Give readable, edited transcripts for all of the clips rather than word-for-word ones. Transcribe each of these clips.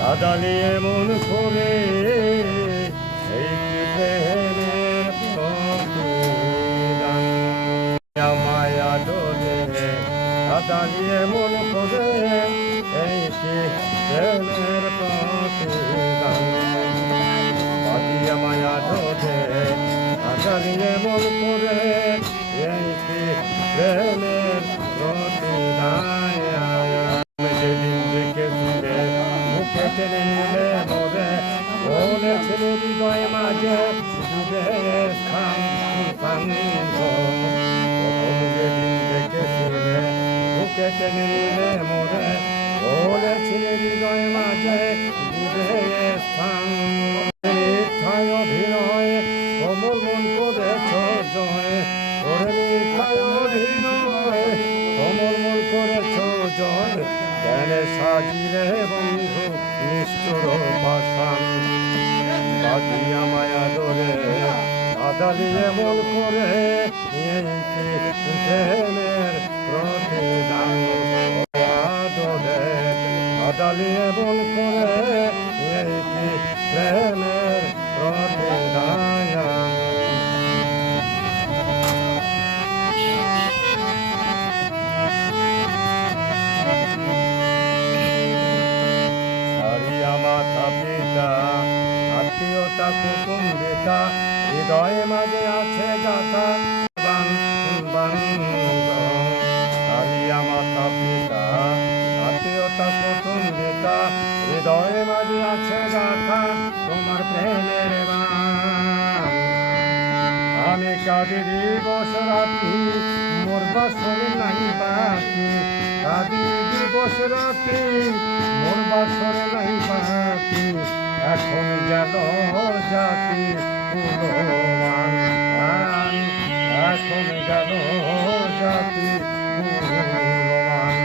কাদালিয়ে মন করে এই প্রেমের প্রতিদান মায়া দোলে কাদালিয়ে মন করে এই প্রেমের প্রতিদান বাদিয়া মায়া দোলে কাদালিয়ে মন করে এই প্রেমের প্রতিদান টেনে নিলে মোরে বলেছিল হৃদয় মাঝে যেদিন দেখেছিলে বুকে টেনে নিলে মোরে বলেছিল হৃদয় মাঝে স্থান মিথ্যায় অভিনয় কোমল মন করেছ জয় করে মিথ্যায় অভিনয় কোমল মন করেছ জয় কেন সাজিলে বন্ধু নিষ্ঠুর পাষাণ বাদিয়া মায়া দরে কাদালিয়ে মন করে প্রেমের প্রতিদান দরে কাদালিয়ে মন করে প্রেমের প্রতিদান মাতা পিতা আত্মীয়তা কুটুম্বিতা হৃদয়ে মাঝে আছে গাথা কালিয়া মাতা পিতা আত্মীয়তা কুটুম্বিতা হৃদয়ে মাঝে আছে গাথা তোমার প্রেমের আমি কাঁদি দিবস রাতি মোর বাসরে নাই বাকি কাঁদি দিবস রাতি মোর বাসরে নাই বাকি এখন গেল জাতি কুলমান এখন গেল জাতি কুলমান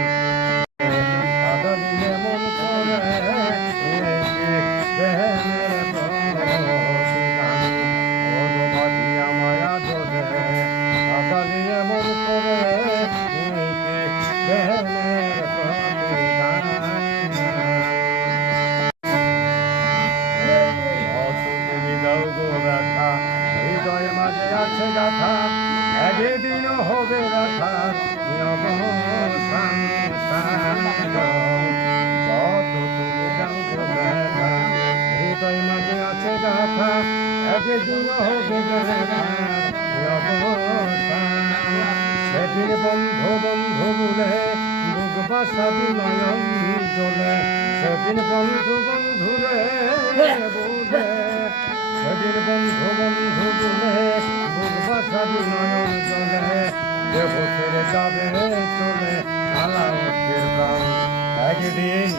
কাদালিয়ে মন করে প্রেমের প্রতিদান বাদিয়া মায়া দোলে কাদালিয়ে মন করে প্রেমের প্রতিদান হৃদয় মাঝে আছে গাথা একদিন হবে ব্যথা হৃদয় মাঝে আছে গাথা একদিন হবে সেদিন বন্ধু বন্ধু বলে বুক বাসাবি নয়ন চলে সেদিন বন্ধু বন্ধু রে বুঝে সেদিন বন্ধু বন্ধু বলে বুক বাসাবি নয়ন চলে দেহ ছেড়ে যাবে চলে আলাউদ্দিন প্রাণ একদিন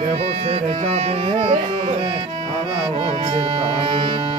দেহ ছেড়ে যাবে চলে আলাউদ্দিন প্রাণ